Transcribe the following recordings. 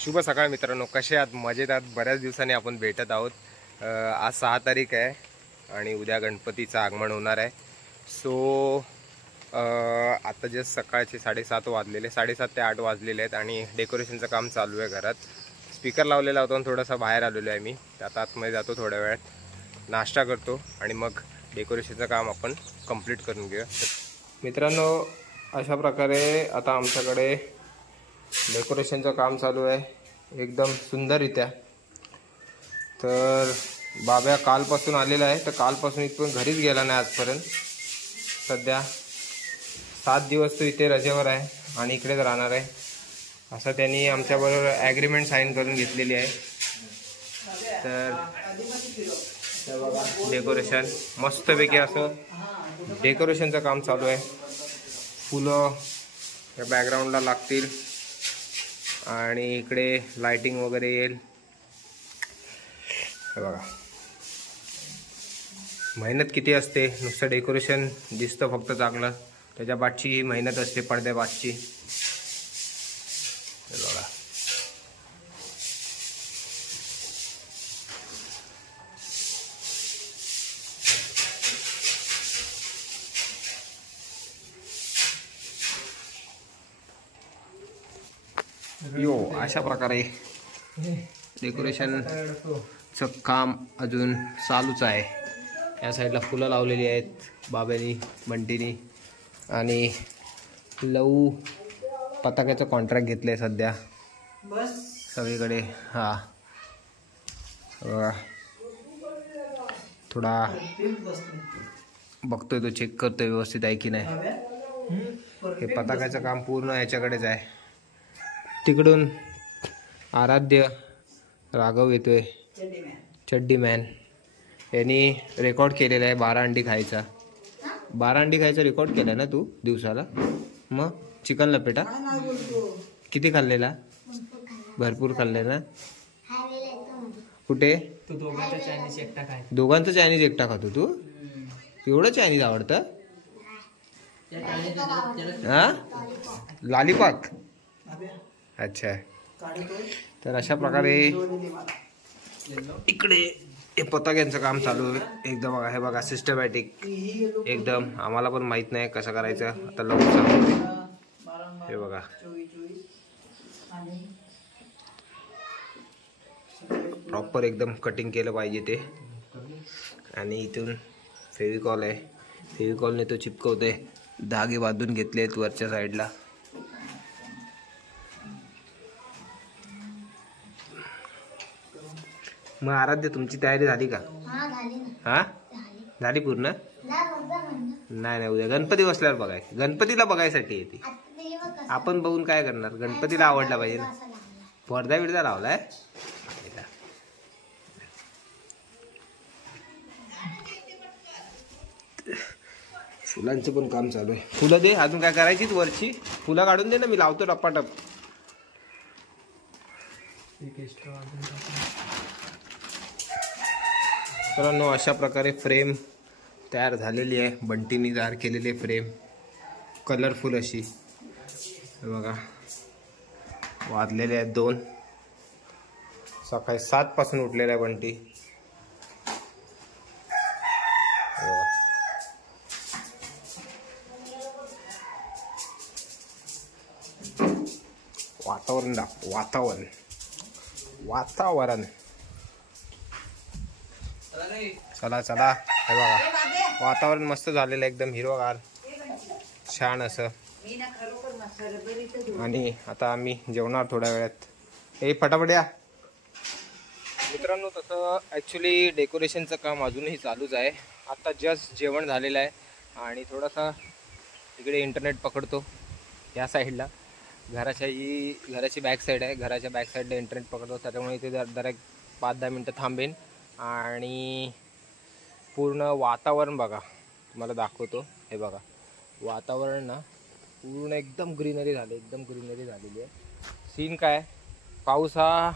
शुभ सकाळ मित्रांनो, कसे आहात? मजेत आहात? बऱ्याच दिवसांनी आपण भेटत आहोत. आज 6 तारीख आहे आणि उद्या गणपतीचं आगमन होणार आहे. सो आता जस्ट सकाळचे 7:30 वाजलेले, 7:30 ते 8 वाजलेले आहेत आणि डेकोरेशनचं काम चालू आहे. घरात स्पीकर लावलेला होता आणि थोडासा बाहेर आलेलो आहे मी. आता आतमध्ये जातो, थोड्या वेळात नाश्ता करतो आणि मग डेकोरेशनचं काम आपण कंप्लीट करून घेऊया. मित्रांनो, अशा प्रकारे आता आमच्याकडे डेकोरेशनचं काम चालू आहे एकदम सुंदररित्या. तर बाब्या कालपासून आलेला आहे, तर कालपासून इथून घरीच गेला नाही आजपर्यंत. सध्या 7 दिवस तो इथे रजेवर आहे आणि इकडेच राहणार आहे असं त्यांनी आमच्याबरोबर ॲग्रीमेंट साईन करून घेतलेली आहे. तर डेकोरेशन मस्तपैकी असं डेकोरेशनचं काम चालू आहे. फुलं या बॅकग्राऊंडला लागतील आणि इकडे लाइटिंग वगैरे येईल. हे बघा, मेहनत किती असते. नुसतं डेकोरेशन दिसतं फक्त चांगलं, त्याच्या पाठची मेहनत असते, पडद्या पाठची. हे बघा, यो अशा प्रकारे डेकोरेशनचं काम अजून चालूच आहे. या साईडला फुलं लावलेली आहेत बाब्यानी, बंटीनी, आणि लऊ पताक्याचं कॉन्ट्रॅक्ट घेतलं आहे सध्या सगळीकडे. हा थोडा बघतोय, तो चेक करतोय व्यवस्थित आहे की नाही. हे पताक्याचं काम पूर्ण याच्याकडेच आहे. तिकडून आराध्य राघव येतोय, चड्डी मॅन. यांनी रेकॉर्ड केलेला आहे 12 अंडी खायचा. 12 अंडी खायचा रेकॉर्ड केला ना तू दिवसाला? मग चिकन लपेटा किती खाल्लेला? भरपूर खाल्ले ना. कुठे? दोघांचं चायनीज एकटा खातो तू? एवढं चायनीज आवडतं? हा, लॉलीपॉप. अच्छा. तर अशा प्रकारे इकडे हे पताक्यांचं काम चालू आहे एकदम. बघा, हे बघा, सिस्टमॅटिक एकदम. आम्हाला पण माहित नाही कसं करायचं, आता लवकर सांगतो. हे बघा, प्रॉपर एकदम कटिंग केलं पाहिजे ते. आणि इथून फेविकॉल आहे, फेविकॉलने तो चिपकवतोय. धागे बांधून घेतले आहेत वरच्या साईडला. मग आराध्य, तुमची तयारी झाली का? हा, झाली पूर्ण? नाही, उद्या गणपती बसल्यावर बघाय. गणपतीला बघायसाठी येते. आपण बघून काय करणार? गणपतीला आवडला पाहिजे ना. पडदा बिडदा लावलाय. फुलांचं पण काम चालू आहे. फुलं दे, अजून काय करायची वरची फुलं काढून दे ना, मी लावतो टप्पाटप. मित्रांनो, अशा प्रकारे फ्रेम तयार झालेली आहे. बंटीनी तयार केलेली फ्रेम, कलरफुल अशी. बघा, वाजलेले आहेत 2. सकाळी 7 पासून उठलेला आहे बंटी. वातावरण दाखव, वातावरण. चला चला, हे बघा, वातावरण मस्त झालेलं आहे एकदम हिरवगार, छान असं. आणि आता आम्ही जेवणार थोड्या वेळात. हे फटाफट या. मित्रांनो, तसं ॲक्च्युली डेकोरेशनचं काम अजूनही चालूच आहे. आता जस्ट जेवण झालेलं आहे आणि थोडासा इकडे इंटरनेट पकडतो या साईडला. घराची बॅक साईड आहे, घराच्या बॅक साईडला इंटरनेट पकडतो. त्याच्यामुळे इथे जरा एक 5-10 मिनटं थांबेन आणि पूर्ण वातावरण बघा, तुम्हाला दाखवतो. हे बघा, वातावरण ना पूर्ण एकदम ग्रीनरी झाली, एकदम ग्रीनरी झालेली आहे. सीन काय, पाऊस हा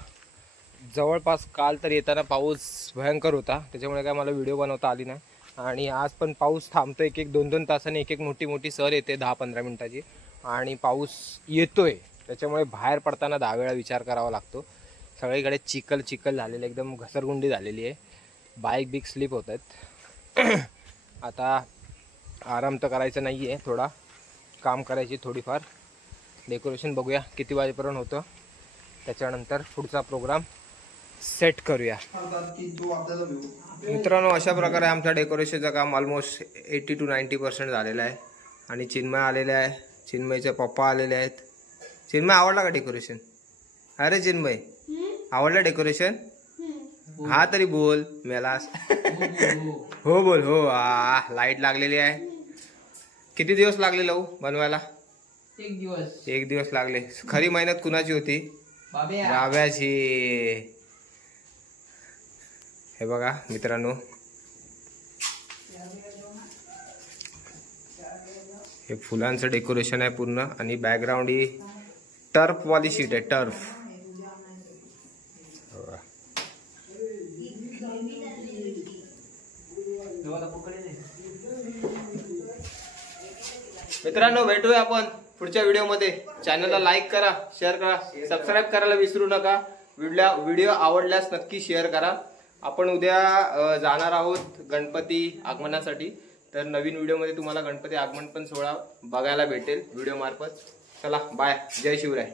जवळपास काल तर येताना पाऊस भयंकर होता, त्याच्यामुळे काय मला व्हिडिओ बनवता आली नाही. आणि आज पण पाऊस थांबतो, एक 2-2 तासाने एक मोठी सर येते 10-15 मिनिटाची आणि पाऊस येतोय. त्याच्यामुळे बाहेर पडताना 10 वेळा विचार करावा लागतो. सगळीकडे चिखल चिखल झालेलं, एकदम घसरगुंडी झालेली आहे. बाईक बिक स्लिप होत आहेत. आता आराम तर करायचा नाही आहे, थोडा काम करायची थोडीफार. डेकोरेशन बघूया किती वाजेपर्यंत होतं, त्याच्यानंतर पुढचा प्रोग्राम सेट करूया. मित्रांनो, अशा प्रकारे आमच्या डेकोरेशनचं काम ऑलमोस्ट 80 to 90% झालेलं आहे. आणि चिन्मय आलेले आहे, चिन्मयचे पप्पा आलेले आहेत. चिन्मय, आवडला का डेकोरेशन? अरे चिन्मय, आवडलं डेकोरेशन? हा तरी बोल मेलास. हो बोल हो. लाईट लागलेली आहे. किती दिवस लागले लवू बनवायला? एक दिवस लागले. खरी मेहनत कुणाची होती? बाब्याची. हे बघा मित्रांनो, हे फुलांचं डेकोरेशन आहे पूर्ण. आणि बॅकग्राऊंड ही टर्फ वाली शीट आहे, टर्फ. मित्रांनो, भेटूया आपण पुढच्या व्हिडिओमध्ये. चॅनलला लाईक करा, शेअर करा, सबस्क्राईब करायला विसरू नका. व्हिडिओ आवडल्यास नक्की शेअर करा. आपण उद्या जाणार आहोत गणपती आगमनासाठी. तर नवीन व्हिडिओमध्ये तुम्हाला गणपती आगमन पण सोहळा बघायला भेटेल व्हिडिओ मार्फत. चला बाय, जय शिवराय.